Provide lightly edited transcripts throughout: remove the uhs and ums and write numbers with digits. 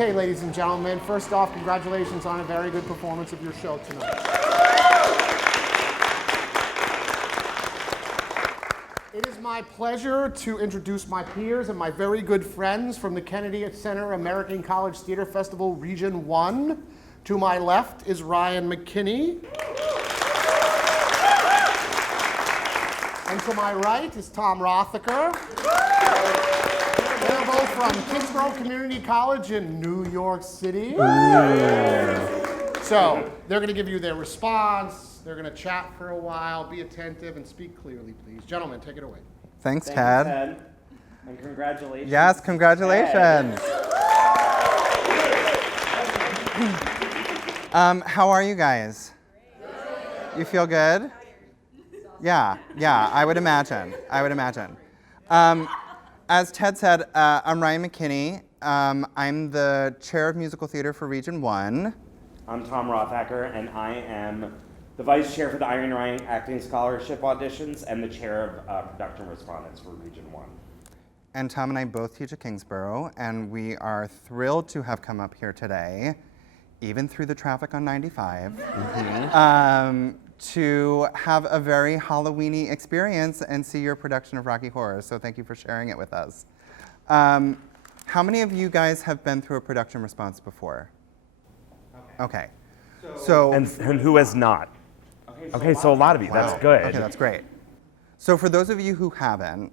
Okay, ladies and gentlemen, first off, congratulations on a very good performance of your show tonight. It is my pleasure to introduce my peers and my very good friends from the Kennedy Center American College Theater Festival Region 1. To my left is Ryan McKinney. And to my right is Tom Rothacker. They're both from Kingsborough Community College in New York City. So they're going to give you their response. They're going to chat for a while. Be attentive and speak clearly, please. Gentlemen, take it away. Thanks, Thank Ted. you, Ted. And congratulations. Yes, congratulations. How are you guys? You feel good? Yeah, I would imagine. As Ted said, I'm Ryan McKinney. I'm the chair of musical theater for Region 1. I'm Tom Rothacker, and I am the vice chair for the Iron Ryan Acting Scholarship Auditions and the chair of production respondents for Region 1. And Tom and I both teach at Kingsborough, and we are thrilled to have come up here today, even through the traffic on 95, to have a very Halloween-y experience and see your production of Rocky Horror. So thank you for sharing it with us. How many of you guys have been through a production response before? Okay. So And who has not? Okay, so a lot of you. Wow. That's good. Okay, that's great. So for those of you who haven't,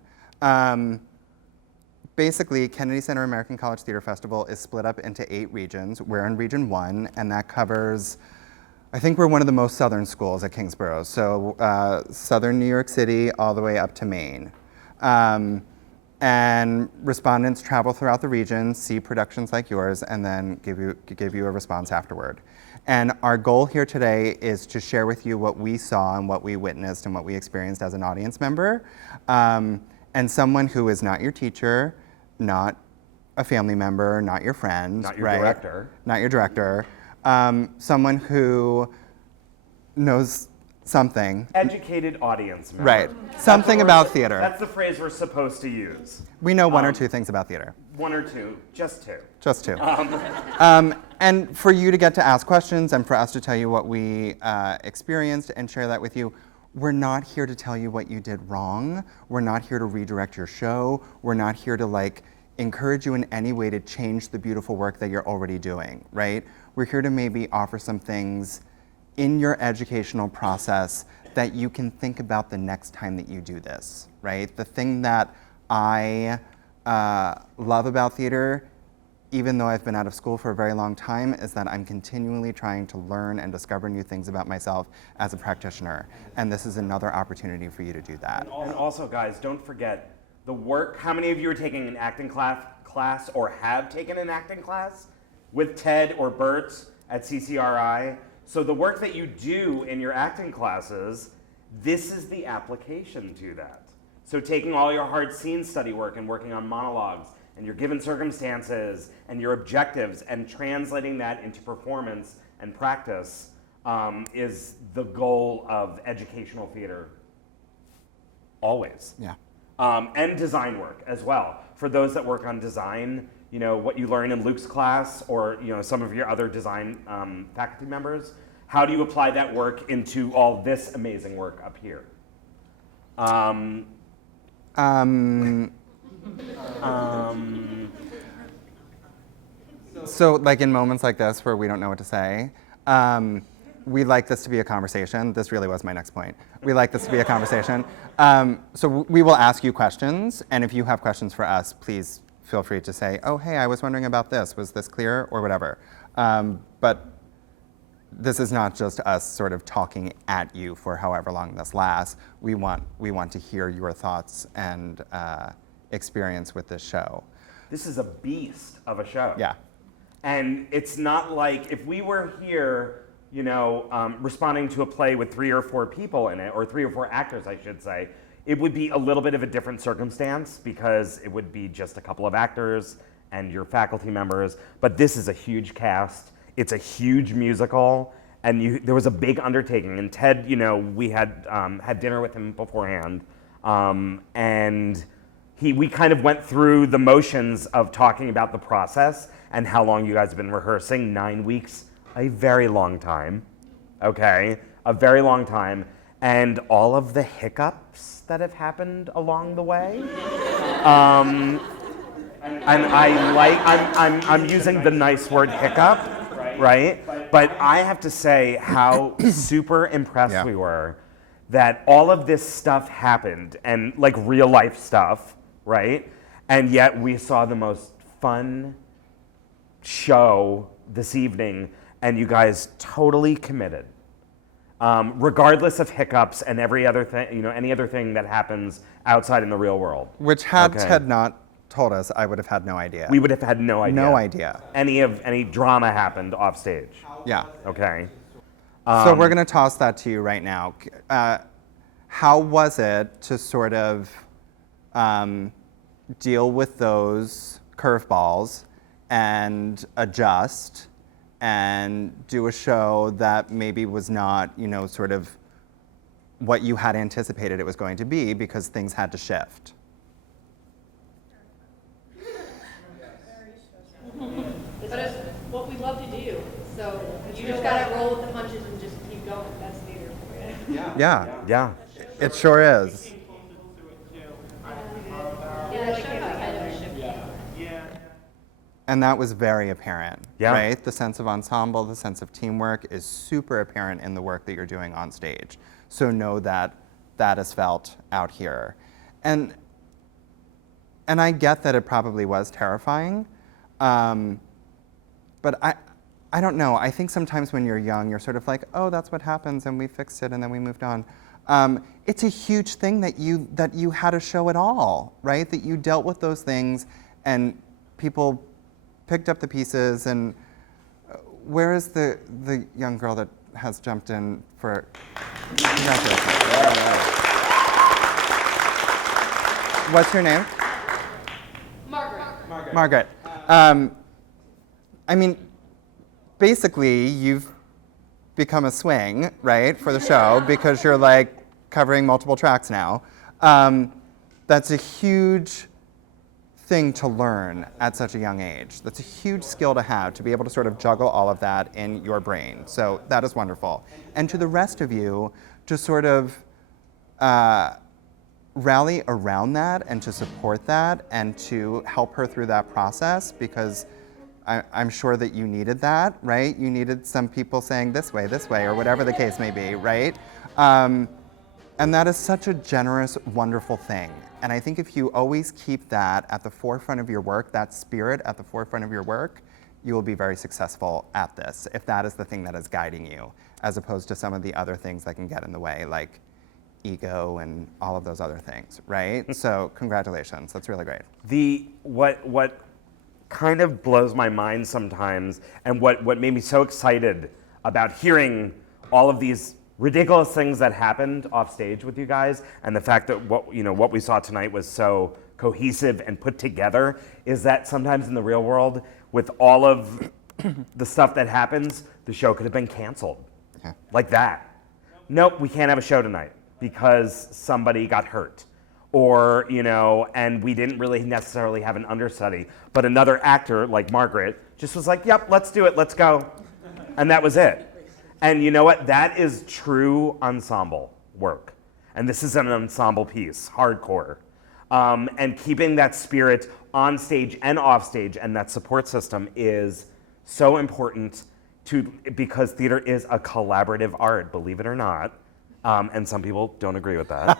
basically Kennedy Center American College Theater Festival is split up into 8 regions. We're in Region 1, and that covers, I think we're one of the most southern schools at Kingsborough. So southern New York City all the way up to Maine. And respondents travel throughout the region, see productions like yours, and then give you a response afterward. And our goal here today is to share with you what we saw and what we witnessed and what we experienced as an audience member. And someone who is not your teacher, not a family member, not your friend, Not your right? director. Not your director. Someone who knows something. Educated audience member. Right. Something about theater. That's the phrase we're supposed to use. We know one or two things about theater. One or two, just two. Just two. And for you to get to ask questions and for us to tell you what we experienced and share that with you, we're not here to tell you what you did wrong. We're not here to redirect your show. We're not here to encourage you in any way to change the beautiful work that you're already doing, right? We're here to maybe offer some things in your educational process that you can think about the next time that you do this, right? The thing that I love about theater, even though I've been out of school for a very long time, is that I'm continually trying to learn and discover new things about myself as a practitioner. And this is another opportunity for you to do that. And also, guys, don't forget the work. How many of you are taking an acting class or have taken an acting class with Ted or Bert at CCRI? So the work that you do in your acting classes, this is the application to that. So taking all your hard scene study work and working on monologues and your given circumstances and your objectives and translating that into performance and practice is the goal of educational theater always. Yeah. And design work as well. For those that work on design, what you learn in Luke's class or some of your other design faculty members, how do you apply that work into all this amazing work up here? So in moments like this where we don't know what to say, we like this to be a conversation. This really was my next point. We like this to be a conversation. So we will ask you questions, and if you have questions for us, please feel free to say, oh, hey, I was wondering about this. Was this clear, or whatever. But this is not just us sort of talking at you for however long this lasts. We want to hear your thoughts and experience with this show. This is a beast of a show. Yeah. And it's not like if we were here, responding to a play with 3 or 4 people in it, or 3 or 4 actors, I should say, it would be a little bit of a different circumstance because it would be just a couple of actors and your faculty members. But this is a huge cast. It's a huge musical, and there was a big undertaking. And Ted, we had dinner with him beforehand, and we kind of went through the motions of talking about the process and how long you guys have been rehearsing. 9 weeks, a very long time. Okay, a very long time, and all of the hiccups that have happened along the way. And I'm using the nice word hiccup, right? But I have to say how super impressed we were that all of this stuff happened, and like real life stuff, right? And yet we saw the most fun show this evening, and you guys totally committed. Regardless of hiccups and every other thing, any other thing that happens outside in the real world. Which had Ted not told us, I would have had no idea. We would have had no idea. No idea. Any drama happened off stage. Yeah. Okay. So we're going to toss that to you right now. How was it to sort of deal with those curveballs and adjust and do a show that maybe was not, sort of what you had anticipated it was going to be because things had to shift? But it's what we love to do. So you just gotta roll with the punches and just keep going. That's theater for you. Yeah. Yeah. It sure is. Yeah, that show kind of shifted. And that was very apparent, Yeah. right? The sense of ensemble, the sense of teamwork is super apparent in the work that you're doing on stage. So know that that is felt out here. And I get that it probably was terrifying, but I don't know. I think sometimes when you're young, you're sort of like, oh, that's what happens, and we fixed it, and then we moved on. It's a huge thing that you had a show at all, right? That you dealt with those things, and people picked up the pieces. And where is the young girl that has jumped in for? Congratulations. What's your name? Margaret. Margaret. I mean, basically, you've become a swing, right, for the show because you're like covering multiple tracks now. That's a huge thing to learn at such a young age. That's a huge skill to have, to be able to sort of juggle all of that in your brain. So that is wonderful. And to the rest of you, to sort of rally around that and to support that and to help her through that process, because I'm sure that you needed that, right? You needed some people saying this way, or whatever the case may be, right? And that is such a generous, wonderful thing. And I think if you always keep that at the forefront of your work, that spirit at the forefront of your work, you will be very successful at this, if that is the thing that is guiding you, as opposed to some of the other things that can get in the way, like ego and all of those other things, right? So congratulations, that's really great. What kind of blows my mind sometimes, and what made me so excited about hearing all of these ridiculous things that happened off stage with you guys, and the fact that what we saw tonight was so cohesive and put together, is that sometimes in the real world, with all of the stuff that happens, the show could have been canceled. Yeah. Like that. Nope, we can't have a show tonight because somebody got hurt. Or, and we didn't really necessarily have an understudy, but another actor like Margaret just was like, yep, let's do it, let's go. And that was it. And you know what? That is true ensemble work. And this is an ensemble piece, hardcore. And keeping that spirit on stage and off stage and that support system is so important because theater is a collaborative art, believe it or not. And some people don't agree with that.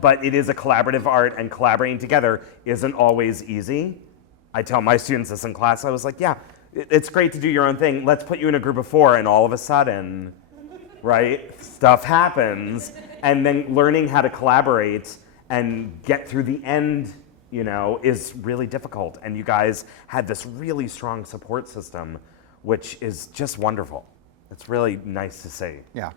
But it is a collaborative art, and collaborating together isn't always easy. I tell my students this in class. I was like, yeah, it's great to do your own thing. Let's put you in a group of 4, and all of a sudden, right, stuff happens. And then learning how to collaborate and get through the end, is really difficult. And you guys had this really strong support system, which is just wonderful. It's really nice to see. Yeah.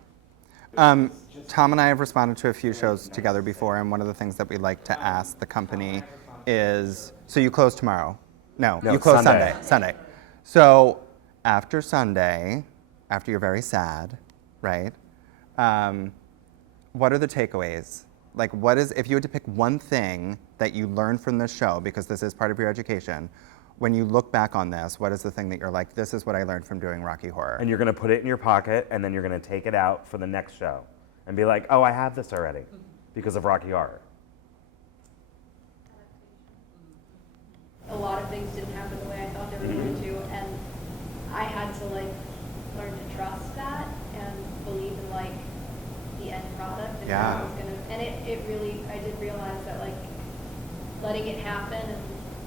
Tom and I have responded to a few shows together before, and one of the things that we like to ask the company is, so you close tomorrow? No, you close Sunday. Sunday. So after Sunday, after you're very sad, right? What are the takeaways Like, what is, if you had to pick one thing that you learned from this show, because this is part of your education, when you look back on this, what is the thing that you're like, this is what I learned from doing Rocky Horror? And you're gonna put it in your pocket, and then you're gonna take it out for the next show, and be like, oh, I have this already, because of Rocky Horror. A lot of things didn't happen the way I thought they were going to, and I had to like learn to trust that and believe in like the end product and how it was gonna. And it really, I did realize that like letting it happen and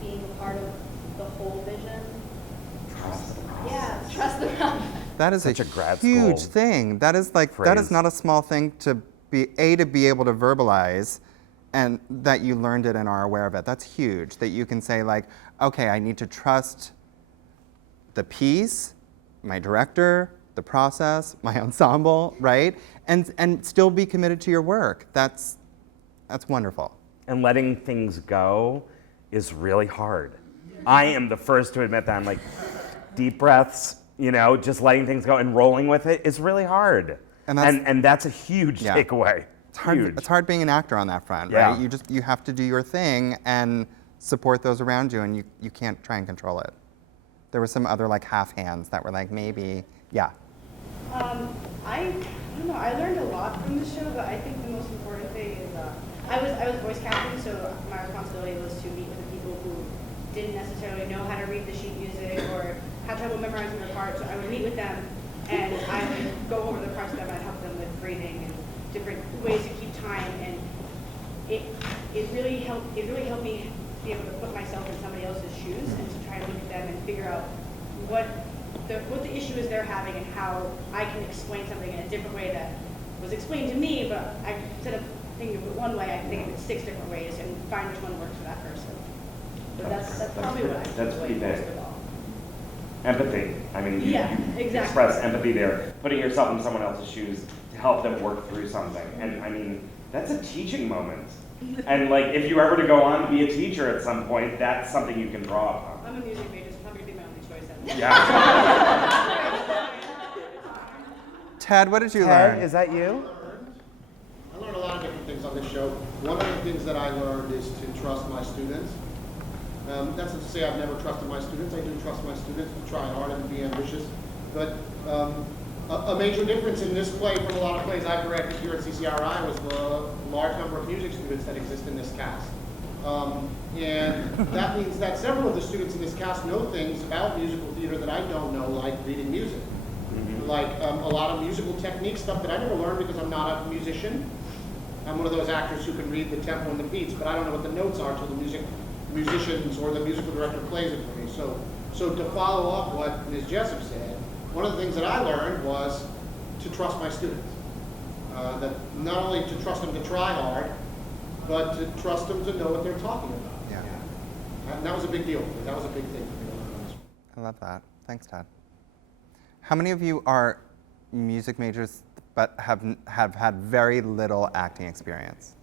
being a part of the whole vision. Trust the process. Yeah, trust the process. That is Such a a grad huge school thing. That is like, that is phrase. not a small thing to be able to verbalize, and that you learned it and are aware of it. That's huge, that you can say like, okay, I need to trust the piece, my director, the process, my ensemble, right? And still be committed to your work. That's wonderful. And letting things go is really hard. I am the first to admit that. I'm like, deep breaths, you know, just letting things go and rolling with it is really hard. And that's a huge Yeah. takeaway. It's hard, Huge. it's hard being an actor on that front, Yeah. right? You have to do your thing and support those around you, and you can't try and control it. There were some other like half hands that were like, maybe, yeah. I don't know. I learned a lot from the show, but I think the most important thing is I was voice casting, so my responsibility was to meet with the people who didn't necessarily know how to read the sheet music or had trouble memorizing their parts. So I would meet with them, and I would go over the parts with them and help them with breathing and different ways to keep time. And it really helped me be able to put myself in somebody else's shoes and to try to look at them and figure out what the issue is they're having and how I can explain something in a different way that was explained to me, but I, instead of thinking of it one way, I can think of it 6 different ways and find which one works for that person. But that's probably what I That's pretty enjoyed most big. of all. Empathy. I mean, you Yeah, exactly. express empathy there, putting yourself in someone else's shoes to help them work through something. And I mean, that's a teaching moment. And like, if you ever to go on to be a teacher at some point, that's something you can draw upon. I'm a music major, so probably gonna be my only choice then. Yeah. Ted, what did you Ted, learn? is that you? I learned a lot of different things on this show. One of the things that I learned is to trust my students. That's not to say I've never trusted my students. I do trust my students to try hard and to be ambitious. But a major difference in this play from a lot of plays I've directed here at CCRI was the large number of music students that exist in this cast. And that means that several of the students in this cast know things about musical theater that I don't know, like reading music. Like a lot of musical technique stuff that I never learned because I'm not a musician. I'm one of those actors who can read the tempo and the beats, but I don't know what the notes are till the musicians or the musical director plays it for me. So to follow up what Ms. Jessup said, one of the things that I learned was to trust my students. That not only to trust them to try hard, but to trust them to know what they're talking about. Yeah. And that was a big deal for me. That was a big thing for me to learn on this. I love that. Thanks, Ted. How many of you are music majors but have had very little acting experience?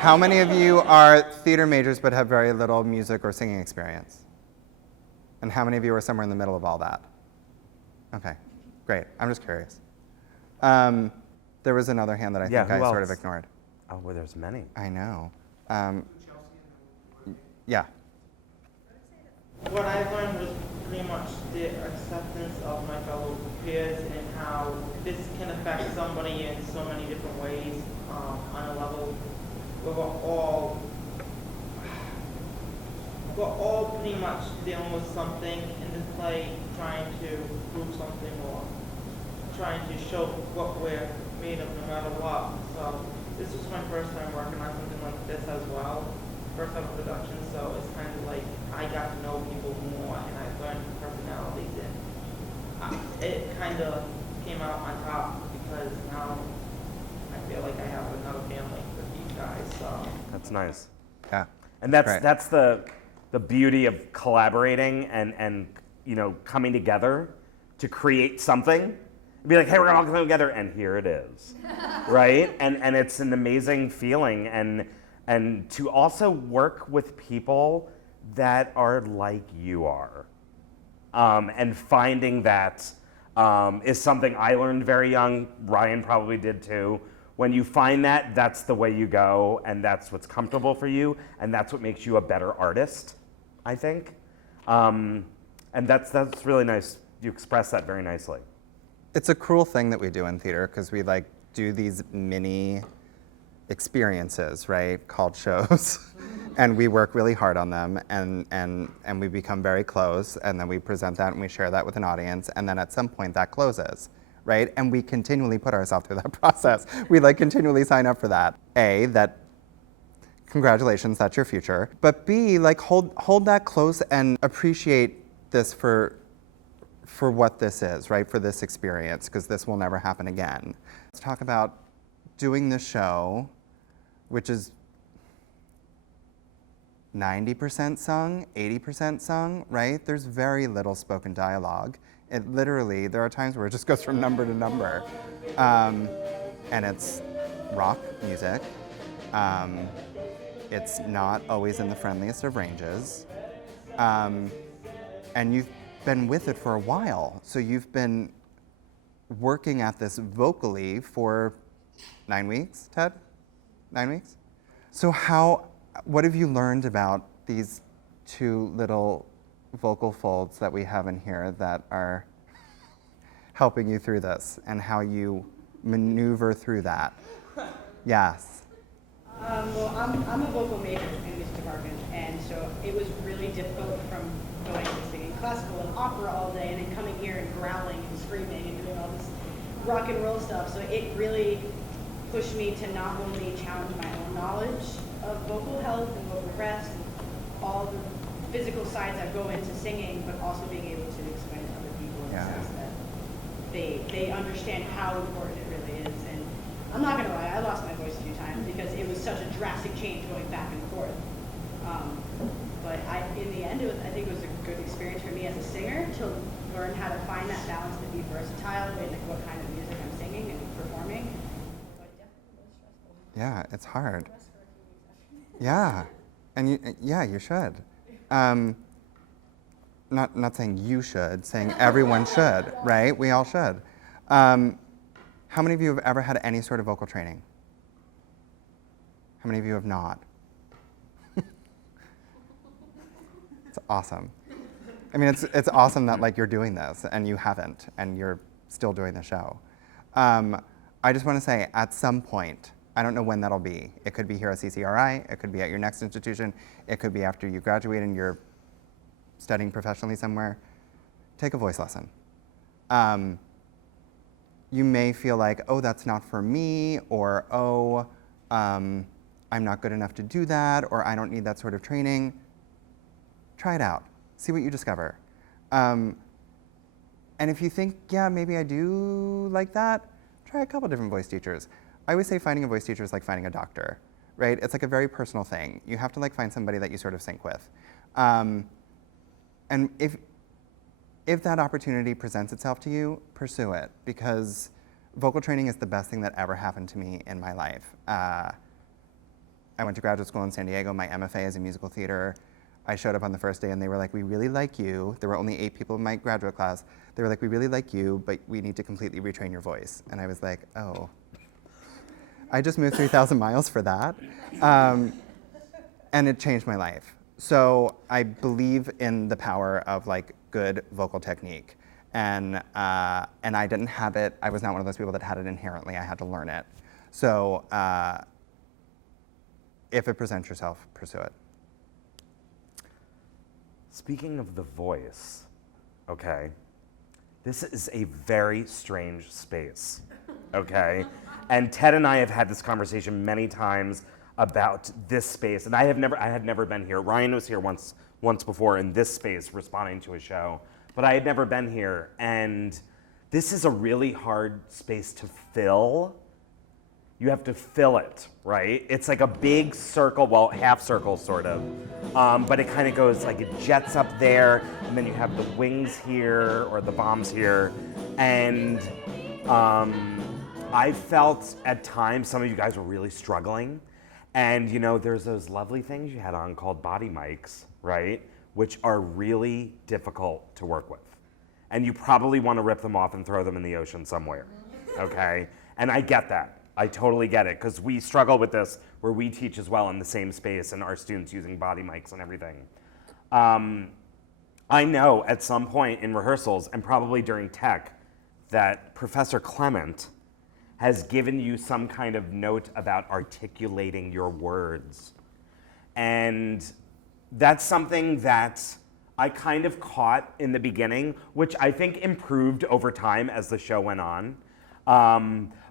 How many of you are theater majors but have very little music or singing experience? And how many of you are somewhere in the middle of all that? Okay, great. I'm just curious. There was another hand that I Yeah, think I who sort of else? ignored. Oh, well, there's many. I know. Yeah. What I learned was pretty much the acceptance of my fellow peers and how this can affect somebody in so many different ways on a level. We're all pretty much dealing with something in this play, trying to prove something or trying to show what we're made of no matter what. So this was my first time working on something like this as well. First ever production, so it's kind of like I got to know people more and I learned personalities and it kind of came out on top because now I feel like I have another family with these guys. So That's nice. Yeah. And that's Right. that's the beauty of collaborating and you know, coming together to create something. And be like, hey, we're gonna all come together, and here it is, right? And it's an amazing feeling, and to also work with people that are like you are, and finding that is something I learned very young. Ryan probably did too. when you find that, that's the way you go, and that's what's comfortable for you, and that's what makes you a better artist, I think. And that's really nice. You express that very nicely. It's a cruel thing that we do in theater because we like do these mini experiences, right, called shows, and we work really hard on them, and we become very close, and then we present that and we share that with an audience, and then at some point that closes, right? And we continually put ourselves through that process. We like continually sign up for that. A, that congratulations, that's your future. But B, like hold that close and appreciate this for what this is, right? For this experience, because this will never happen again. Let's talk about doing the show, which is 90% sung, 80% sung, right? There's very little spoken dialogue. It literally, there are times where it just goes from number to number. And it's rock music. It's not always in the friendliest of ranges. And you've been with it for a while. So you've been working at this vocally for 9 weeks, Ted? 9 weeks? So what have you learned about these two little vocal folds that we have in here that are helping you through this, and how you maneuver through that? Yes. Well, I'm a vocal major in the music department, and so it was really difficult from going to singing classical and opera all day, and then coming here and growling and screaming and doing all this rock and roll stuff. So it really pushed me to not only challenge my own knowledge of vocal health and vocal rest and all the physical sides that go into singing, but also being able to explain to other people in the sense that they understand how important it really is. And I'm not gonna lie, I lost my voice a few times because it was such a drastic change going back and forth. But in the end, I think it was a good experience for me as a singer to learn how to find that balance to be versatile in like what kind of music I'm singing and performing. But definitely was stressful. Yeah, it's hard. Yeah, and you should. Not saying you should, saying everyone should, right? We all should. How many of you have ever had any sort of vocal training? How many of you have not? It's awesome. I mean, it's awesome that like you're doing this and you haven't, and you're still doing the show. I just want to say, at some point, I don't know when that'll be. It could be here at CCRI, it could be at your next institution, it could be after you graduate and you're studying professionally somewhere. Take a voice lesson. You may feel like, oh, that's not for me, or oh, I'm not good enough to do that, or I don't need that sort of training. Try it out. See what you discover. And if you think, yeah, maybe I do like that, try a couple different voice teachers. I always say finding a voice teacher is like finding a doctor, right? It's like a very personal thing. You have to like find somebody that you sort of sync with. And if that opportunity presents itself to you, pursue it, because vocal training is the best thing that ever happened to me in my life. I went to graduate school in San Diego. My MFA is in musical theater. I showed up on the first day and they were like, we really like you. There were only 8 people in my graduate class. They were like, we really like you, but we need to completely retrain your voice. And I was like, oh. I just moved 3,000 miles for that. And it changed my life. So I believe in the power of like good vocal technique. And I didn't have it. I was not one of those people that had it inherently. I had to learn it. So if it presents yourself, pursue it. Speaking of the voice, okay, this is a very strange space, okay? And Ted and I have had this conversation many times about this space, and I had never been here. Ryan was here once before in this space responding to a show, but I had never been here, and this is a really hard space to fill. You have to fill it, right? It's like a big circle, well, half circle sort of, but it kind of goes like it jets up there, and then you have the wings here or the bombs here, and I felt at times some of you guys were really struggling, and you know, there's those lovely things you had on called body mics, right? Which are really difficult to work with, and you probably want to rip them off and throw them in the ocean somewhere, okay? And I get that. I totally get it, because we struggle with this where we teach as well in the same space and our students using body mics and everything. I know at some point in rehearsals and probably during tech that Professor Clement has given you some kind of note about articulating your words. And that's something that I kind of caught in the beginning, which I think improved over time as the show went on.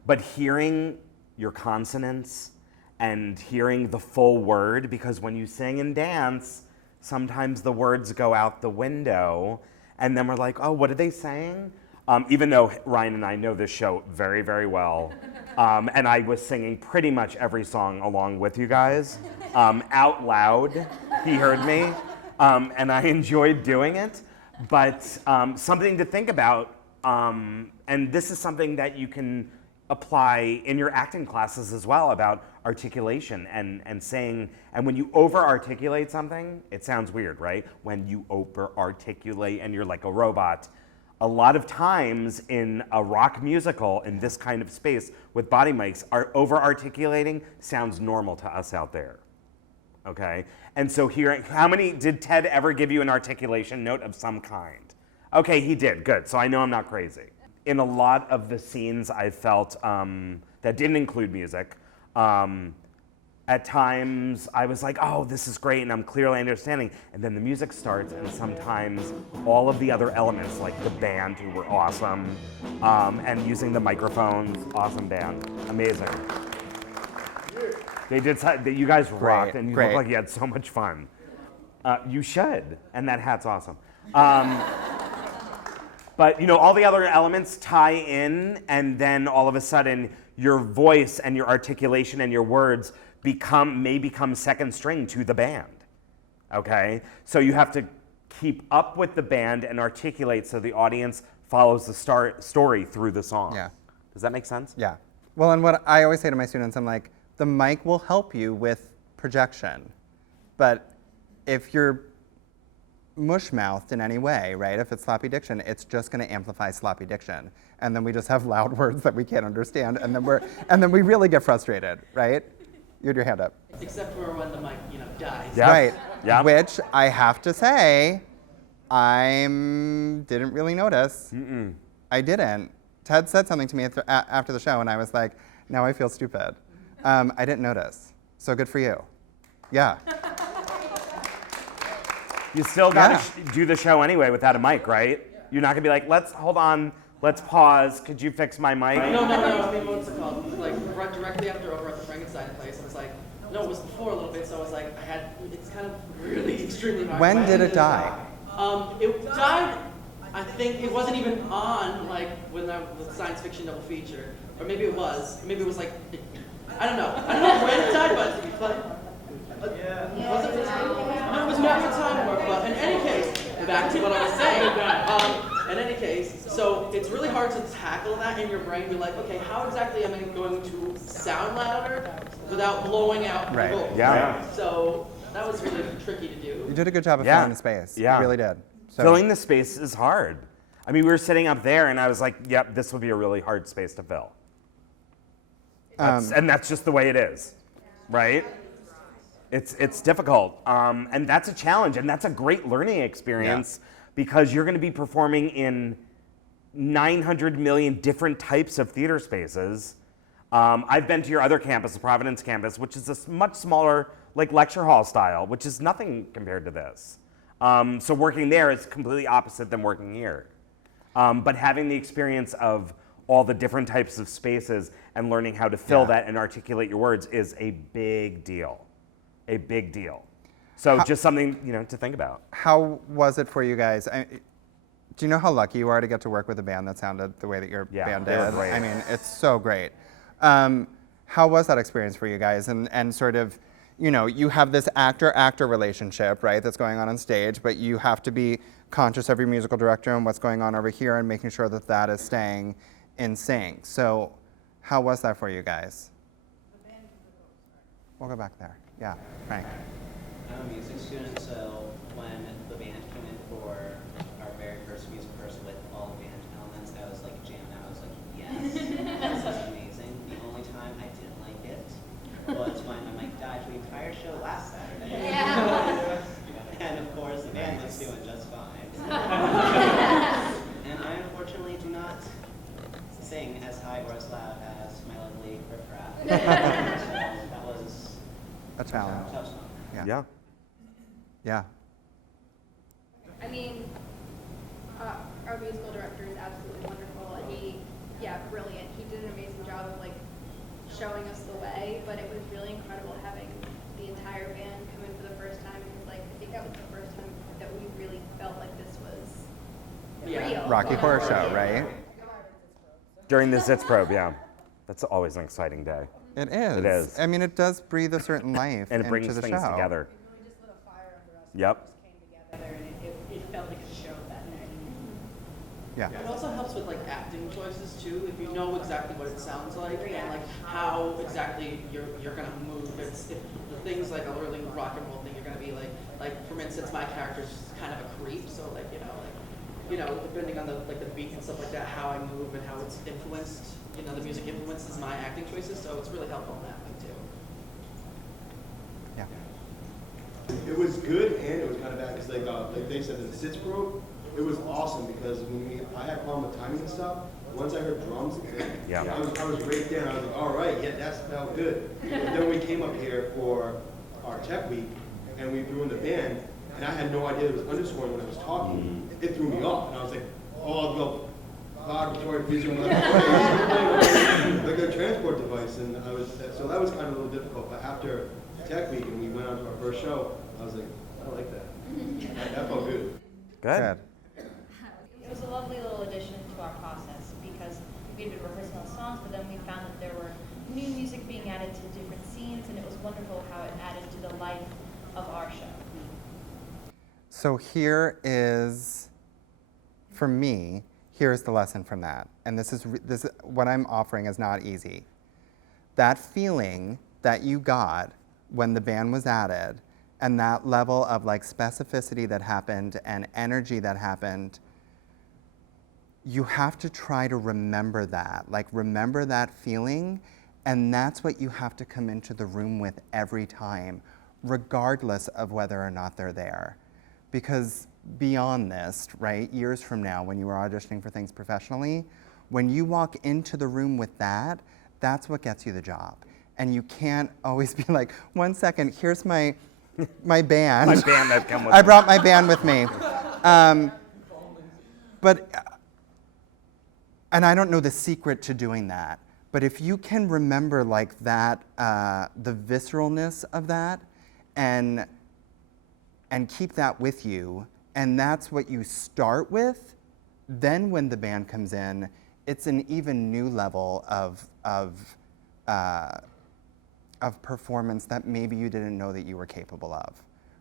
But hearing your consonants and hearing the full word, because when you sing and dance, sometimes the words go out the window, and then we're like, oh, what are they saying? Even though Ryan and I know this show very, very well, and I was singing pretty much every song along with you guys, out loud, he heard me, and I enjoyed doing it, but something to think about, and this is something that you can apply in your acting classes as well, about articulation and saying, and when you over-articulate something, it sounds weird, right? When you over-articulate and you're like a robot, a lot of times in a rock musical in this kind of space with body mics, over-articulating sounds normal to us out there, okay? And so here, did Ted ever give you an articulation note of some kind? Okay, he did, good, so I know I'm not crazy. In a lot of the scenes I felt that didn't include music, at times I was like, oh, this is great, and I'm clearly understanding. And then the music starts, and sometimes all of the other elements, like the band, who were awesome, and using the microphones, awesome band, amazing. They did, you guys rocked, and you looked like you had so much fun. You should, and that hat's awesome. But you know, all the other elements tie in, and then all of a sudden, your voice and your articulation and your words may become second string to the band, okay? So you have to keep up with the band and articulate so the audience follows the story through the song. Yeah. Does that make sense? Yeah. Well, and what I always say to my students, I'm like, the mic will help you with projection, but if you're mush-mouthed in any way, right? If it's sloppy diction, it's just going to amplify sloppy diction, and then we just have loud words that we can't understand, and then we really get frustrated, right? You had your hand up. Except for when the mic, dies. Yeah. Right. Yeah. Which I have to say, I didn't really notice. I didn't. Ted said something to me after the show, and I was like, now I feel stupid. I didn't notice. So good for you. Yeah. You still got to do the show anyway without a mic, right? You're not going to be like, hold on, let's pause. Could you fix my mic? No. I mean, what's it called? Like, right directly after over at the Frankenstein place, I was like, no, it was before a little bit, so I was like, it's kind of really extremely hard. When did it die? It died, I think, it wasn't even on, like, when the science fiction double feature. Or maybe it was. Maybe it was like, I don't know. I don't know when it died, but was it? No, it was not for time work, but in any case, back to what I was saying. In any case, so it's really hard to tackle that in your brain. Be like, okay, how exactly am I going to sound louder without blowing out the goal? Yeah. So that was really tricky to do. You did a good job of filling the space. Yeah. You really did. So, Filling the space is hard. I mean, we were sitting up there, and I was like, yep, this will be a really hard space to fill. And that's just the way it is, right? It's difficult, and that's a challenge, and that's a great learning experience because you're going to be performing in 900 million different types of theater spaces. I've been to your other campus, the Providence campus, which is a much smaller, like lecture hall style, which is nothing compared to this. So working there is completely opposite than working here. But having the experience of all the different types of spaces and learning how to fill that and articulate your words is a big deal. A big deal. So just something, to think about. how was it for you guys? Do you know how lucky you are to get to work with a band that sounded the way that your band they were did? great. I mean, it's so great. How was that experience for you guys? And sort of, you have this actor-actor relationship, right, that's going on stage, but you have to be conscious of your musical director and what's going on over here and making sure that that is staying in sync. So how was that for you guys? We'll go back there. Yeah, Frank. I'm a music student, so when the band came in for our very first music rehearsal with all the band elements, I was like jammed out. I was like, yes, this is amazing. The only time I challenge. Yeah. Yeah. I mean, our musical director is absolutely wonderful, and brilliant. He did an amazing job of like showing us the way, but it was really incredible having the entire band come in for the first time, because like I think that was the first time that we really felt like this was real. Rocky you know? Horror Show, right? During the Zitz probe, yeah. That's always an exciting day. It is. It is. I mean, it does breathe a certain life And it into brings the things show. together. We just lit a fire under us. Yep. We just came together, and it felt like a show that night. Yeah. It also helps with like acting choices too, if you know exactly what it sounds like and like how exactly you're gonna move. If the things like a really rock and roll thing, you're gonna be like for instance, my character's kind of a creep, so like depending on the beat and stuff like that, how I move and how it's influenced, the music influences my acting choices, so it's really helpful in that way too. Yeah. It was good and it was kind of bad because like they said, the Sitz probe, it was awesome because I had a problem with timing and stuff. Once I heard drums, Yeah. I was right there and I was like, all right, yeah, that felt good. But then we came up here for our tech week and we threw in the band and I had no idea it was underscoring when I was talking. It threw me off and I was like, oh, I'll go vibratory vision like a transport device, and so that was kind of a little difficult. But after tech week and we went on to our first show, I was like, I like that. That felt good. Good. It was a lovely little addition to our process because we had been rehearsing all the songs, but then we found that there were new music being added to different scenes, and it was wonderful how it added to the life of our show. So here is, for me, here's the lesson from that. And this is what I'm offering is not easy. That feeling that you got when the band was added, and that level of like specificity that happened and energy that happened, you have to try to remember that. Like remember that feeling, and that's what you have to come into the room with every time, regardless of whether or not they're there. Because beyond this, right, years from now, when you are auditioning for things professionally, when you walk into the room with that, that's what gets you the job. And you can't always be like, 1 second, here's my band. My band that come with I me. brought my band with me. And I don't know the secret to doing that, but if you can remember like that, the visceralness of that, and keep that with you, and that's what you start with, then when the band comes in, it's an even new level of performance that maybe you didn't know that you were capable of,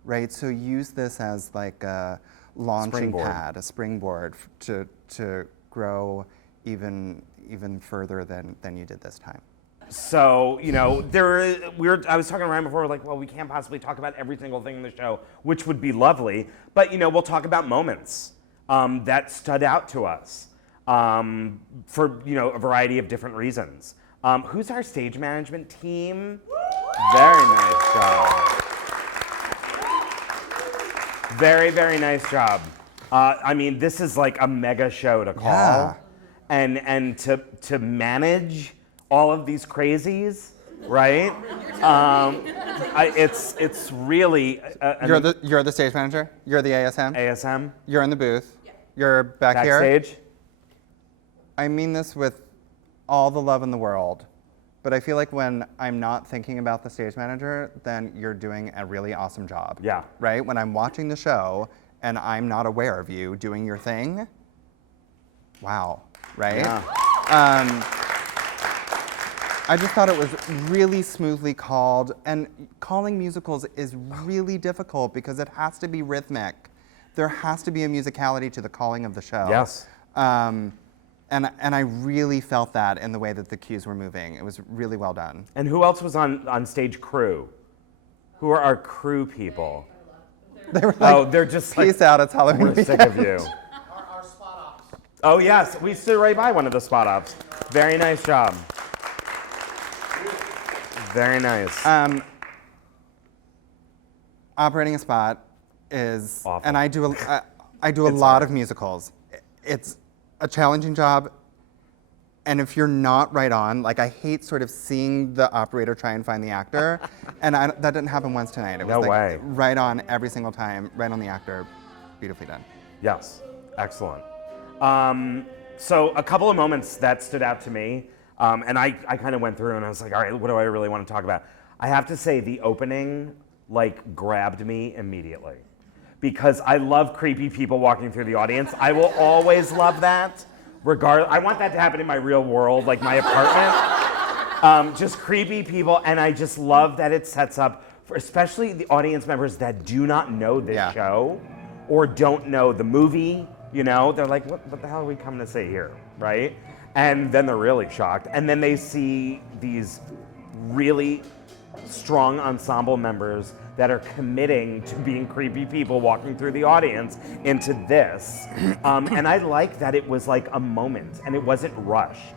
right? So use this as like a launching Springboard. pad, a springboard to grow even further than you did this time. So, I was talking to Ryan before, we're like, well, we can't possibly talk about every single thing in the show, which would be lovely, but, we'll talk about moments that stood out to us for, a variety of different reasons. Who's our stage management team? Very nice job. Very, very nice job. This is like a mega show to call. Yeah. And to manage all of these crazies, right? It's really You're the stage manager. You're the ASM. ASM You're in the booth. You're back here. backstage. I mean this with all the love in the world, but I feel like when I'm not thinking about the stage manager, then you're doing a really awesome job. Yeah. Right? When I'm watching the show and I'm not aware of you doing your thing, wow. Right? Yeah. I just thought it was really smoothly called, and calling musicals is really difficult because it has to be rhythmic. There has to be a musicality to the calling of the show. Yes. And I really felt that in the way that the cues were moving. It was really well done. And who else was on stage crew? Who are our crew people? They were like, They're just like, peace out, it's Halloween we're sick weekend. of you. Our spot ops. Oh yes, we stood right by one of the spot ops. Very nice job. Very nice. Operating a spot is, Awful. and I do a lot of musicals. It's a challenging job. And if you're not right on, like I hate sort of seeing the operator try and find the actor, and that didn't happen once tonight. It was No like way. right on every single time, right on the actor, beautifully done. Yes, excellent. So a couple of moments that stood out to me, and I kind of went through and I was like, all right, what do I really want to talk about? I have to say the opening like grabbed me immediately because I love creepy people walking through the audience. I will always love that. I want that to happen in my real world, like my apartment. Just creepy people, and I just love that it sets up for especially the audience members that do not know this show or don't know the movie. You know, they're like, what the hell are we coming to see here, right? And then they're really shocked. And then they see these really strong ensemble members that are committing to being creepy people walking through the audience into this. And I like that it was like a moment and it wasn't rushed.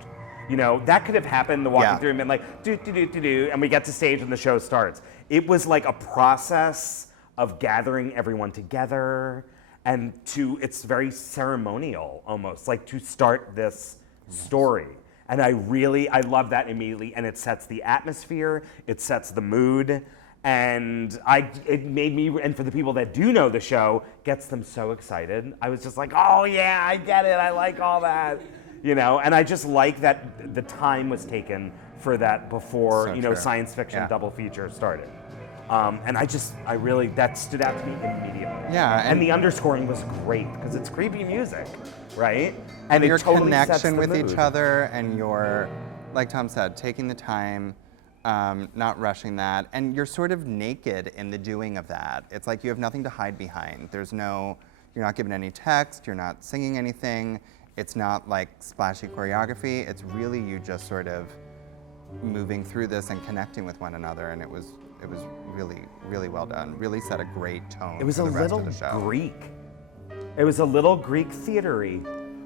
You know, that could have happened, the walking through and been like, do, and we get to stage and the show starts. It was like a process of gathering everyone together and it's very ceremonial almost, like to start this story. And I love that immediately, and it sets the atmosphere, it sets the mood, and it made me, and for the people that do know the show, gets them so excited. I was just like, oh yeah, I get it, I like all that, you know? And I just like that the time was taken for that before, So true. science fiction double feature started. And that stood out to me immediately. Yeah, and the underscoring was great because it's creepy music, right? And your it totally sets connection the with mood. each other and your, like Tom said, taking the time, not rushing that, and you're sort of naked in the doing of that. It's like you have nothing to hide behind. You're not given any text, you're not singing anything, it's not like splashy choreography, it's really you just sort of moving through this and connecting with one another, and it was really, really well done. Really set a great tone. It was for a the rest little of the show. Greek. It was a little Greek theater-y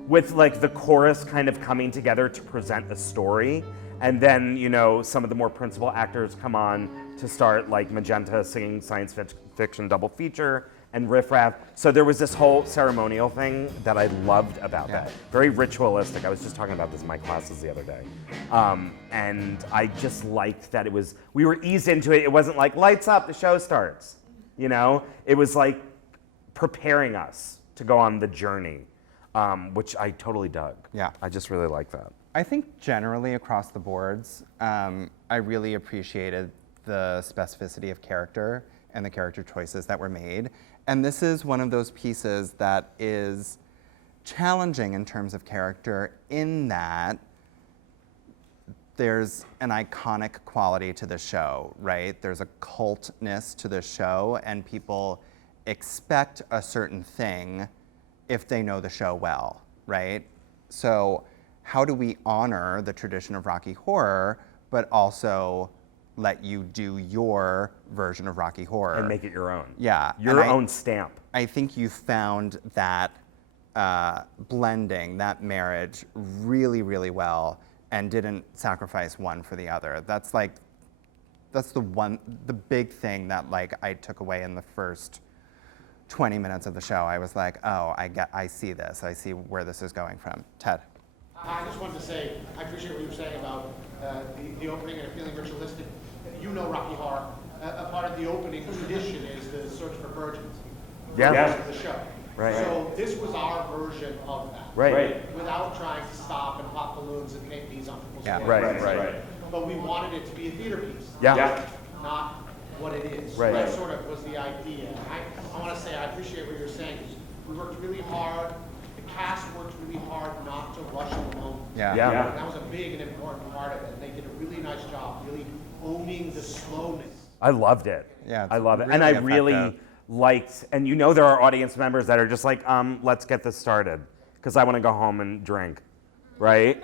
with like the chorus kind of coming together to present a story. And then, some of the more principal actors come on to start, like Magenta singing science fiction double feature and Riff Raff. So there was this whole ceremonial thing that I loved about that. Very ritualistic. I was just talking about this in my classes the other day. And I just liked that we were eased into it. It wasn't like, lights up, the show starts. It was like preparing us to go on the journey, which I totally dug. Yeah. I just really like that. I think generally across the boards, I really appreciated the specificity of character and the character choices that were made. And this is one of those pieces that is challenging in terms of character in that there's an iconic quality to the show, right? There's a cultness to the show, and people expect a certain thing if they know the show well, right? So how do we honor the tradition of Rocky Horror, but also let you do your version of Rocky Horror? And make it your own. Yeah. Your own stamp. I think you found that blending, that marriage really, really well, and didn't sacrifice one for the other. That's the big thing that like I took away in the first 20 minutes of the show. I was like, oh, I see this. I see where this is going from. Ted. I just wanted to say, I appreciate what you were saying about the opening and it feeling ritualistic. You know Rocky Horror. A part of the opening tradition is the search for virgins. Yeah. Of the show. Right. So this was our version of that. Right. Without trying to stop and pop balloons and paint these on people's Yeah. faces. Right. But we wanted it to be a theater piece. Yeah. Not what it is. Right. That sort of was the idea. And I want to say I appreciate what you're saying. We worked really hard. The cast worked really hard not to rush the moment. Yeah. Yeah. That was a big and important part of it. And they did a really nice job, really owning the slowness. I loved it. Yeah, it's I love it. really And I effective. really liked, and there are audience members that are just like, let's get this started because I want to go home and drink, right?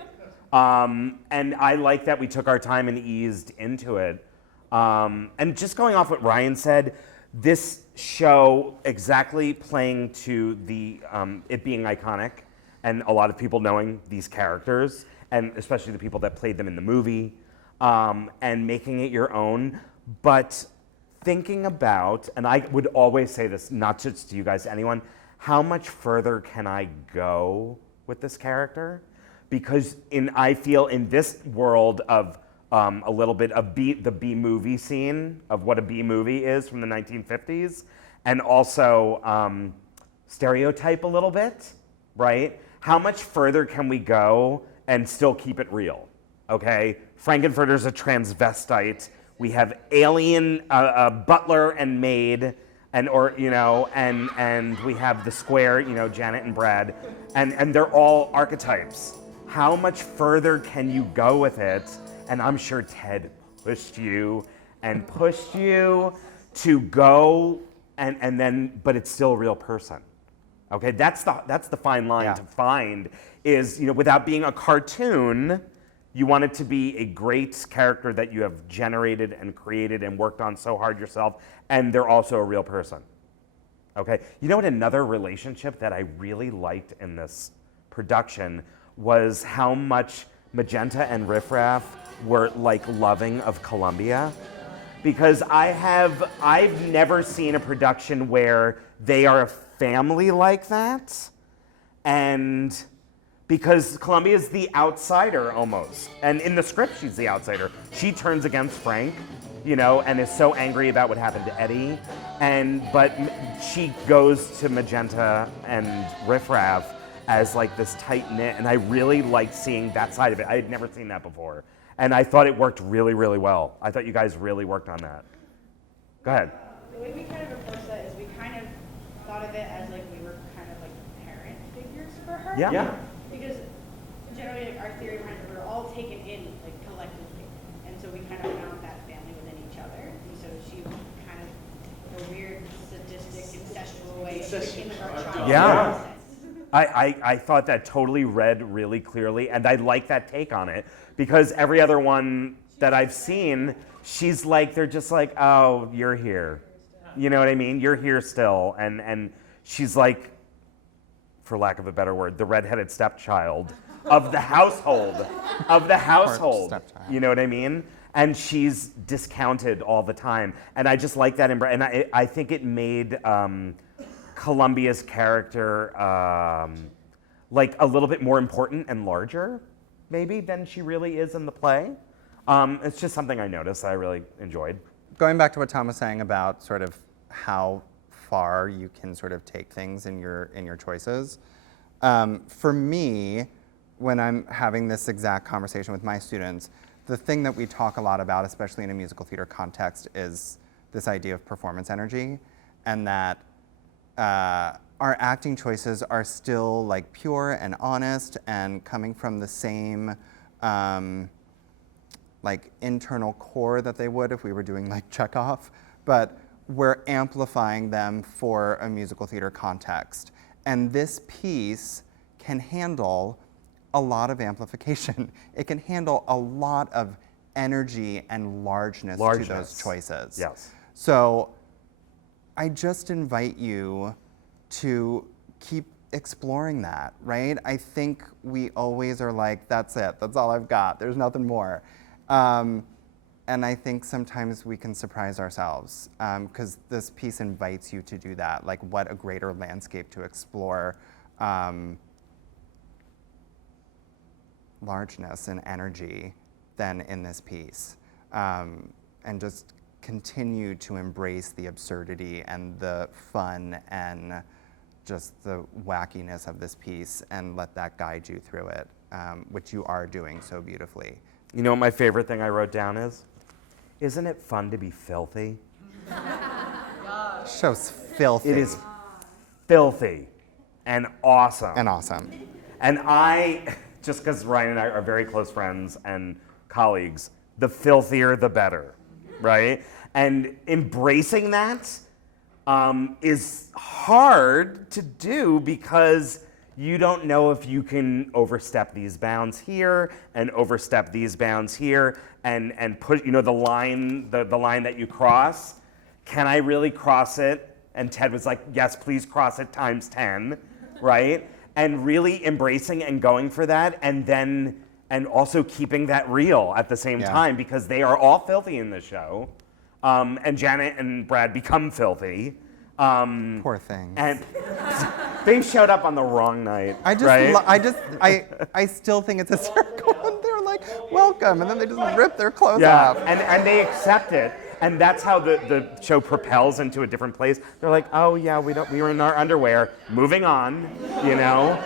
And I like that we took our time and eased into it. And just going off what Ryan said, this show exactly playing to the it being iconic and a lot of people knowing these characters, and especially the people that played them in the movie, and making it your own, but thinking about, and I would always say this, not just to you guys, anyone, how much further can I go with this character? because I feel in this world of a little bit of the B movie scene of what a B movie is from the 1950s, and also stereotype a little bit, right? How much further can we go and still keep it real? Okay, Frankenfurter's a transvestite. We have alien butler and maid, and we have the square, Janet and Brad, and they're all archetypes. How much further can you go with it? And I'm sure Ted pushed you to go, and then, but it's still a real person. Okay, that's the fine line to find. Is without being a cartoon. You want it to be a great character that you have generated and created and worked on so hard yourself, and they're also a real person. Okay? You know what, another relationship that I really liked in this production was how much Magenta and Riff Raff were like loving of Columbia. Because I've never seen a production where they are a family like that, and because Columbia is the outsider almost. And in the script, she's the outsider. She turns against Frank, and is so angry about what happened to Eddie. But she goes to Magenta and Riff Raff as like this tight knit, and I really liked seeing that side of it. I had never seen that before. And I thought it worked really, really well. I thought you guys really worked on that. Go ahead. The way we kind of approached that is we kind of thought of it as like we were kind of like parent figures for her. Yeah. Because generally, like, our theory behind it, we're all taken in like collectively, and so we kind of found that family within each other. And so she kind of, in a weird, sadistic, incestual way, she became like our child. Yeah. I thought that totally read really clearly, and I like that take on it, because every other one that I've seen, she's like, they're just like, oh, you're here. You know what I mean? You're here still. And she's like, for lack of a better word, the redheaded stepchild of the household. You know what I mean? And she's discounted all the time. And I just like that. And I think it made Columbia's character like a little bit more important and larger, maybe, than she really is in the play. It's just something I noticed that I really enjoyed. Going back to what Tom was saying about sort of how far you can sort of take things in your choices. For me, when I'm having this exact conversation with my students, the thing that we talk a lot about, especially in a musical theater context, is this idea of performance energy, and that our acting choices are still like pure and honest and coming from the same like internal core that they would if we were doing like Chekhov, but we're amplifying them for a musical theater context. And this piece can handle a lot of amplification. It can handle a lot of energy and largeness to those choices. Yes. So I just invite you to keep exploring that, right? I think we always are like, that's it, that's all I've got, there's nothing more. And I think sometimes we can surprise ourselves, because this piece invites you to do that, like what a greater landscape to explore largeness and energy than in this piece. And just continue to embrace the absurdity and the fun and just the wackiness of this piece, and let that guide you through it, which you are doing so beautifully. You know what my favorite thing I wrote down is? Isn't it fun to be filthy? Show's filthy. It is filthy and awesome. And awesome. And I, just because Ryan and I are very close friends and colleagues, the filthier the better, right? And embracing that is hard to do, because you don't know if you can overstep these bounds here and overstep these bounds here and put, the line that you cross. Can I really cross it? And Ted was like, yes, please cross it times 10, right? And really embracing and going for that, and also keeping that real at the same time, because they are all filthy in this show. And Janet and Brad become filthy. Poor things. And They showed up on the wrong night. I just, right? I still think it's hysterical. And they're like, welcome, and then they just rip their clothes Yeah, off. and they accept it. And that's how the show propels into a different place. They're like, oh yeah, we were in our underwear, moving on, you know?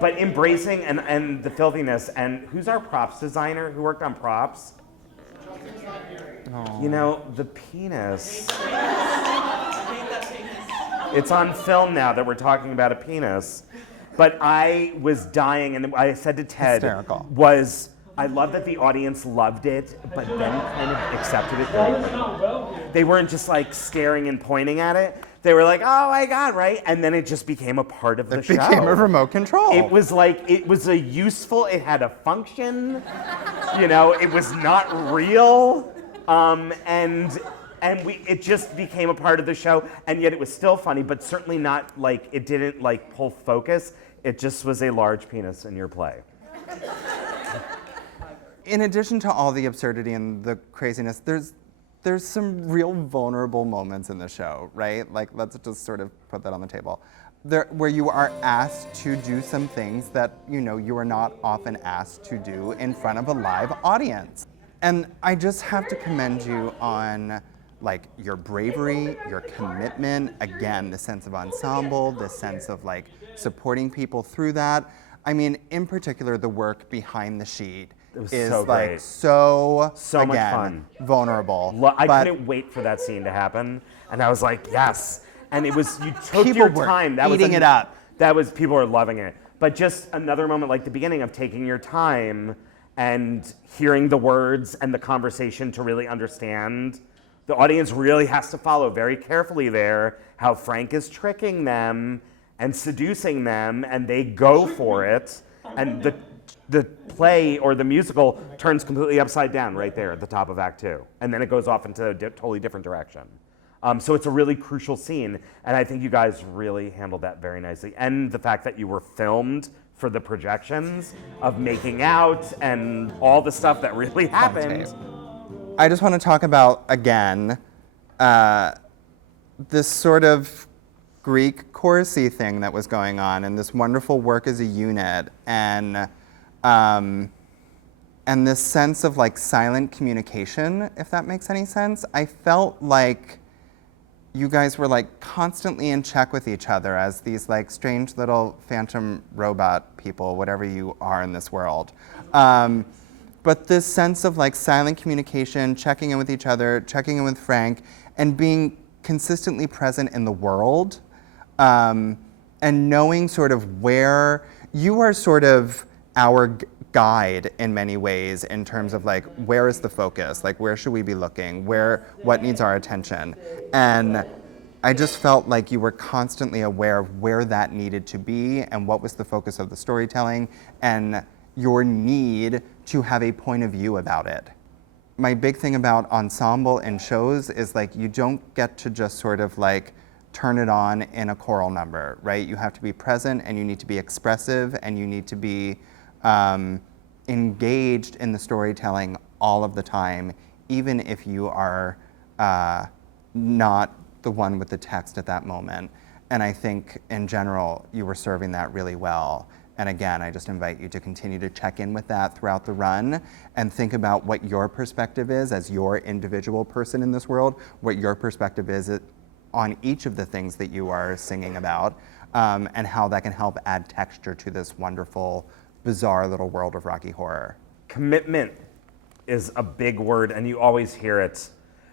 But embracing and the filthiness. And who's our props designer? Who worked on props? You know, the penis. It's on film now that we're talking about a penis. But I was dying, and I said to Ted, Hysterical. I love that the audience loved it, but then kind of accepted it very quickly. They weren't just like staring and pointing at it. They were like, oh my God, right? And then it just became a part of the show. It became a remote control. It was like, it was a useful, it had a function, you know, it was not real. It just became a part of the show, and yet it was still funny, but certainly not like, it didn't like pull focus. It just was a large penis in your play. In addition to all the absurdity and the craziness, there's some real vulnerable moments in the show, right? Like, let's just sort of put that on the table. Where you are asked to do some things that, you know, you are not often asked to do in front of a live audience. And I just have to commend you on like your bravery, your commitment, again, the sense of ensemble, the sense of like supporting people through that. I mean, in particular, the work behind the sheet is so like great. so So much again, fun. vulnerable. I But couldn't wait for that scene to happen, and I was like, yes. And it was, you took People your were time. eating it up. People were loving it. But just another moment like the beginning of taking your time and hearing the words and the conversation to really understand. The audience really has to follow very carefully there how Frank is tricking them and seducing them, and they go for it. And the play or the musical turns completely upside down right there at the top of Act 2. And then it goes off into a totally different direction. So it's a really crucial scene, and I think you guys really handled that very nicely. And the fact that you were filmed for the projections of making out and all the stuff that really happened. I just want to talk about, again, this sort of Greek chorusy thing that was going on and this wonderful work as a unit and this sense of like silent communication, if that makes any sense. I felt like you guys were like constantly in check with each other as these like strange little phantom robot people, whatever you are in this world. But this sense of like silent communication, checking in with each other, checking in with Frank, and being consistently present in the world, and knowing sort of where you are sort of our guide in many ways in terms of like, where is the focus? Like, where should we be looking? What needs our attention? And I just felt like you were constantly aware of where that needed to be and what was the focus of the storytelling and your need to have a point of view about it. My big thing about ensemble and shows is like, you don't get to just sort of like turn it on in a choral number, right? You have to be present and you need to be expressive and you need to be engaged in the storytelling all of the time, even if you are not the one with the text at that moment. And I think in general, you were serving that really well. And again, I just invite you to continue to check in with that throughout the run and think about what your perspective is as your individual person in this world, what your perspective is on each of the things that you are singing about, and how that can help add texture to this wonderful, bizarre little world of Rocky Horror. Commitment is a big word, and you always hear it.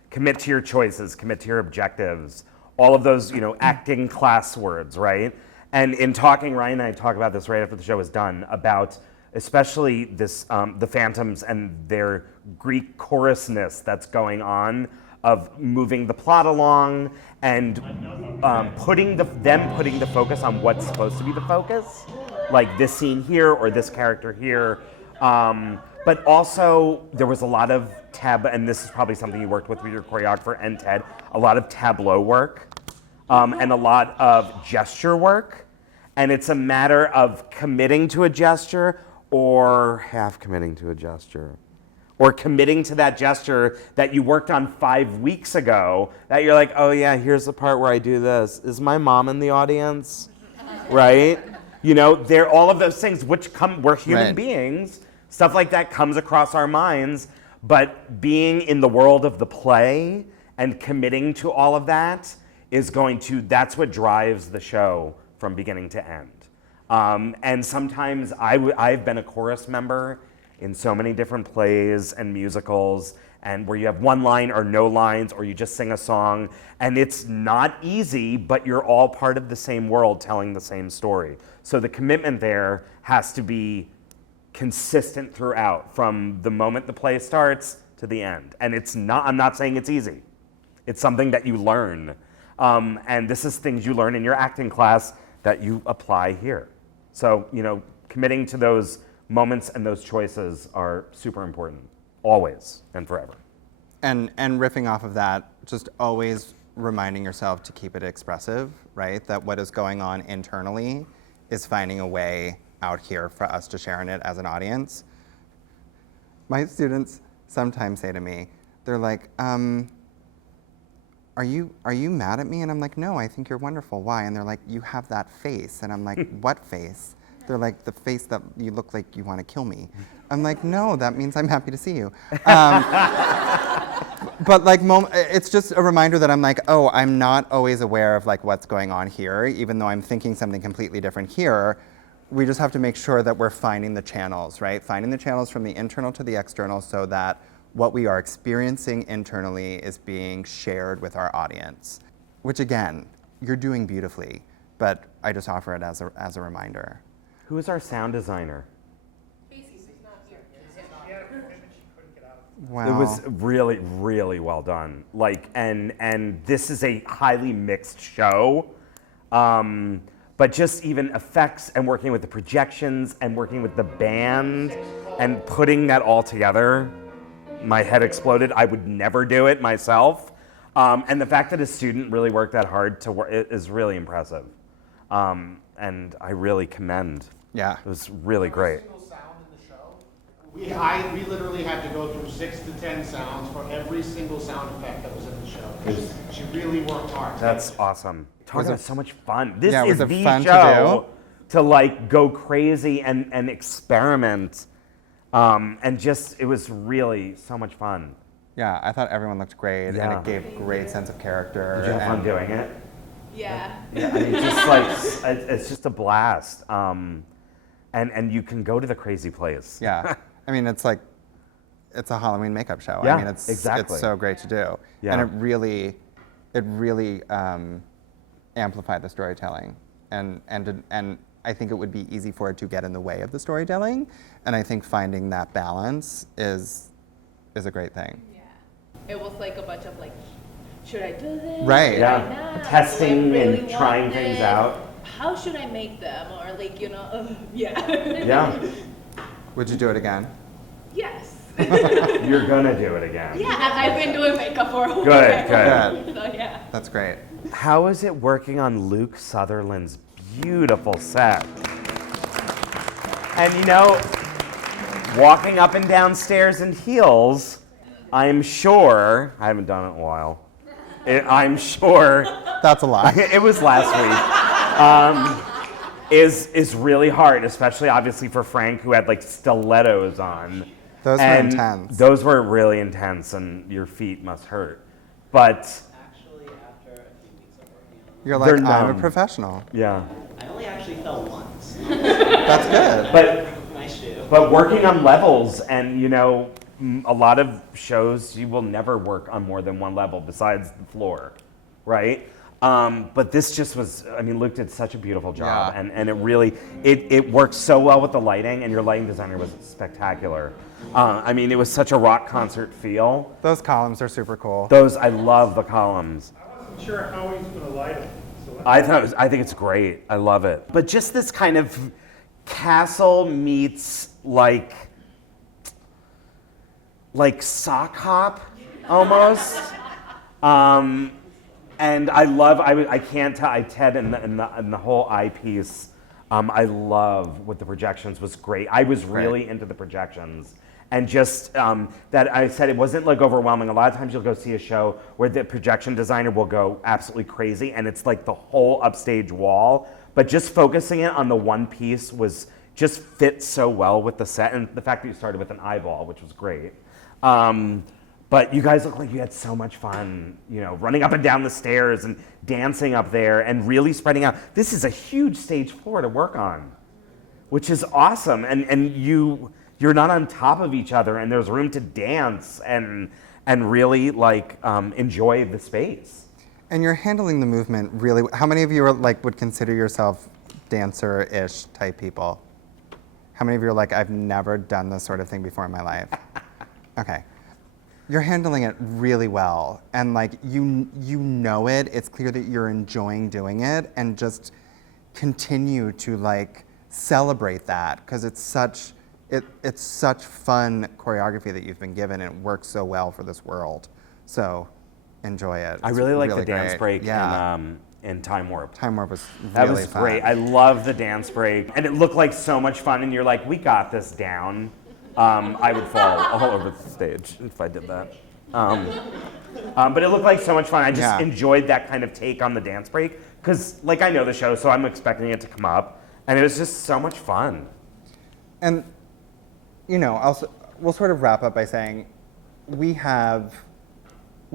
Commit to your choices, commit to your objectives, all of those, acting class words, right? And in talking, Ryan and I talk about this right after the show is done, about especially this, the Phantoms and their Greek chorusness that's going on of moving the plot along and putting the focus on what's supposed to be the focus, like this scene here or this character here. But also there was a lot of and this is probably something you worked with your choreographer and Ted, a lot of tableau work. And a lot of gesture work. And it's a matter of committing to a gesture or half committing to a gesture. Or committing to that gesture that you worked on 5 weeks ago, that you're like, oh yeah, here's the part where I do this. Is my mom in the audience? right? You know, they're all of those things which we're human Right. beings. Stuff like that comes across our minds, but being in the world of the play and committing to all of that that's what drives the show from beginning to end. And sometimes I've been a chorus member in so many different plays and musicals, and where you have one line or no lines, or you just sing a song, and it's not easy, but you're all part of the same world telling the same story. So the commitment there has to be consistent throughout, from the moment the play starts to the end. And I'm not saying it's easy. It's something that you learn. And this is things you learn in your acting class that you apply here. So, you know, committing to those moments and those choices are super important, always and forever. And riffing off of that, just always reminding yourself to keep it expressive, right? That what is going on internally is finding a way out here for us to share in it as an audience. My students sometimes say to me, they're like, are you mad at me? And I'm like, no, I think you're wonderful. Why? And they're like, you have that face. And I'm like, what face? They're like, the face that you look like you want to kill me. I'm like, no, that means I'm happy to see you. But like, it's just a reminder that I'm like, oh, I'm not always aware of like what's going on here, even though I'm thinking something completely different here. We just have to make sure that we're finding the channels, right? Finding the channels from the internal to the external, so that what we are experiencing internally is being shared with our audience, which again, you're doing beautifully, but I just offer it as a reminder. Who is our sound designer? Wow. It was really, really well done. Like, and this is a highly mixed show, but just even effects and working with the projections and working with the band and putting that all together, my head exploded. I would never do it myself. And the fact that a student really worked that hard to work is really impressive. And I really commend. Yeah. It was really great. We literally had to go through 6 to 10 sounds for every single sound effect that was in the show. She really worked hard. That's awesome. Talking about so much fun. This Yeah, is was it the fun to show do? to like go crazy and experiment. And just, it was really so much fun. Yeah, I thought everyone looked great, Yeah. and it gave great sense of character. Did you have fun and- doing it? Yeah. Yeah, I mean, just like, it's just a blast. And you can go to the crazy place. Yeah, I mean, it's like, it's a Halloween makeup show. Yeah, I mean, it's exactly. so great to do. Yeah. And it really amplified the storytelling. And I think it would be easy for it to get in the way of the storytelling. And I think finding that balance is a great thing. Yeah. It was like a bunch of like, should I do this? Right. Should Yeah. I not? Testing Do I really and trying want things this? out. How should I make them? Or like, you know, yeah. Yeah, Would you do it again? Yes. you're gonna do it again. Yeah, I've been doing makeup for a while. Good, good. So yeah. That's great. How is it working on Luke Sutherland's beautiful set? And you know, walking up and down stairs in heels, I'm sure, I haven't done it in a while, I'm sure, That's a lie. it was last week, is really hard, especially obviously for Frank, who had like stilettos on. Those were And intense. Those were really intense, and your feet must hurt. But Actually, after a few weeks of working on You're They're like, I'm a numb. professional. yeah, it, I only actually fell once. That's good. but My shoe. But working on levels, and you know, a lot of shows you will never work on more than one level besides the floor, right? But this just was, I mean, Luke did such a beautiful job, Yeah. and it really, it worked so well with the lighting, and your lighting designer was spectacular. I mean, it was such a rock concert feel. Those columns are super cool. Those, I love the columns. I wasn't sure how he's gonna light it, so I think it's great. I love it. But just this kind of castle meets like sock hop almost. And I love, I can't tell, Ted and the whole eyepiece, I love what the projections was great. I was really into the projections. And just that I said it wasn't like overwhelming. A lot of times you'll go see a show where the projection designer will go absolutely crazy and it's like the whole upstage wall. but just focusing it on the one piece was just fit so well with the set, and the fact that you started with an eyeball, which was great. But you guys look like you had so much fun, you know, running up and down the stairs and dancing up there and really spreading out. This is a huge stage floor to work on, which is awesome. And you're not on top of each other, and there's room to dance and really like enjoy the space. And you're handling the movement really. How many of you are like would consider yourself dancer-ish type people? How many of you are like, I've never done this sort of thing before in my life? Okay. You're handling it really well, and like you know it. It's clear that you're enjoying doing it, and just continue to like celebrate that because it's such fun choreography that you've been given, and it works so well for this world. So enjoy it. I really like the great. dance break Yeah. in Time Warp. Time Warp was really That was fun. great. I love the dance break, and it looked like so much fun. And you're like, we got this down. I would fall all over the stage if I did that. But it looked like so much fun. I just enjoyed that kind of take on the dance break because, like, I know the show, so I'm expecting it to come up, and it was just so much fun. And you know, also we'll sort of wrap up by saying we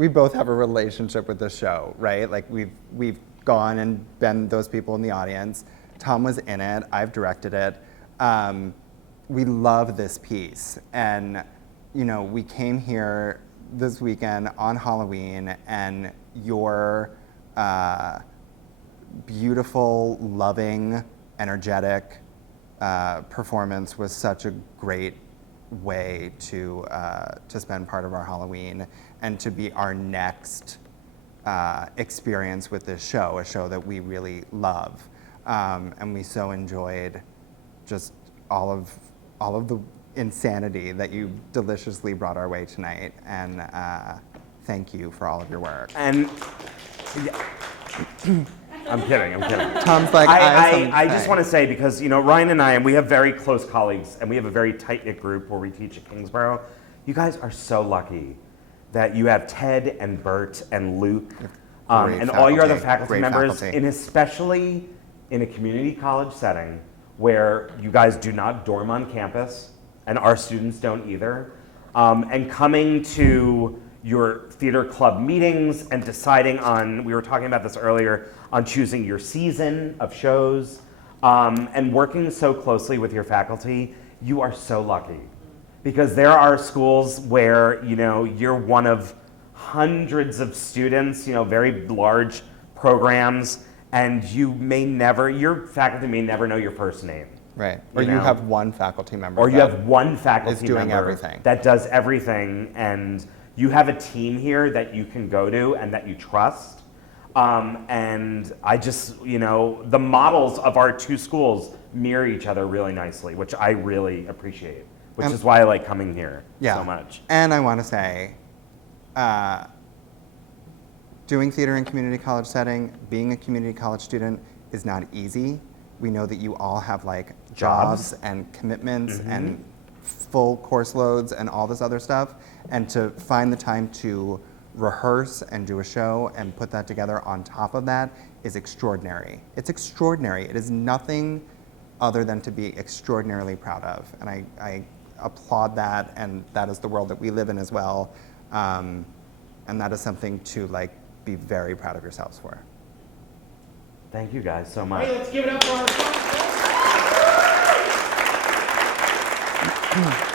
both have a relationship with this show, right? Like we've gone and been those people in the audience. Tom was in it. I've directed it. We love this piece, and you know, we came here this weekend on Halloween, and your beautiful, loving, energetic performance was such a great way to spend part of our Halloween and to be our next experience with this show, a show that we really love, and we so enjoyed just all of the insanity that you deliciously brought our way tonight, and thank you for all of your work. And I'm kidding. Tom's like, I just want to say, because you know, Ryan and I, and we have very close colleagues, and we have a very tight-knit group where we teach at Kingsborough. You guys are so lucky that you have Ted and Bert and Luke and all your other faculty members, and especially in a community college setting where you guys do not dorm on campus, and our students don't either, and coming to your theater club meetings and deciding on, we were talking about this earlier, on choosing your season of shows, and working so closely with your faculty, you are so lucky. Because there are schools where, you know, you're one of hundreds of students, you know, very large programs, and your faculty may never know your first name. Right. Or you have one faculty member. Or you have one faculty is doing member everything. that does everything, and you have a team here that you can go to and that you trust. And I just, you know, the models of our two schools mirror each other really nicely, which I really appreciate, which is why I like coming here so much. And I want to say, doing theater in community college setting, being a community college student is not easy. We know that you all have like jobs and commitments and full course loads and all this other stuff. And to find the time to rehearse and do a show and put that together on top of that is extraordinary. It's extraordinary. It is nothing other than to be extraordinarily proud of. And I applaud that, and that is the world that we live in as well. And that is something to like be very proud of yourselves for. Thank you guys so much. Hey, let's give it up for our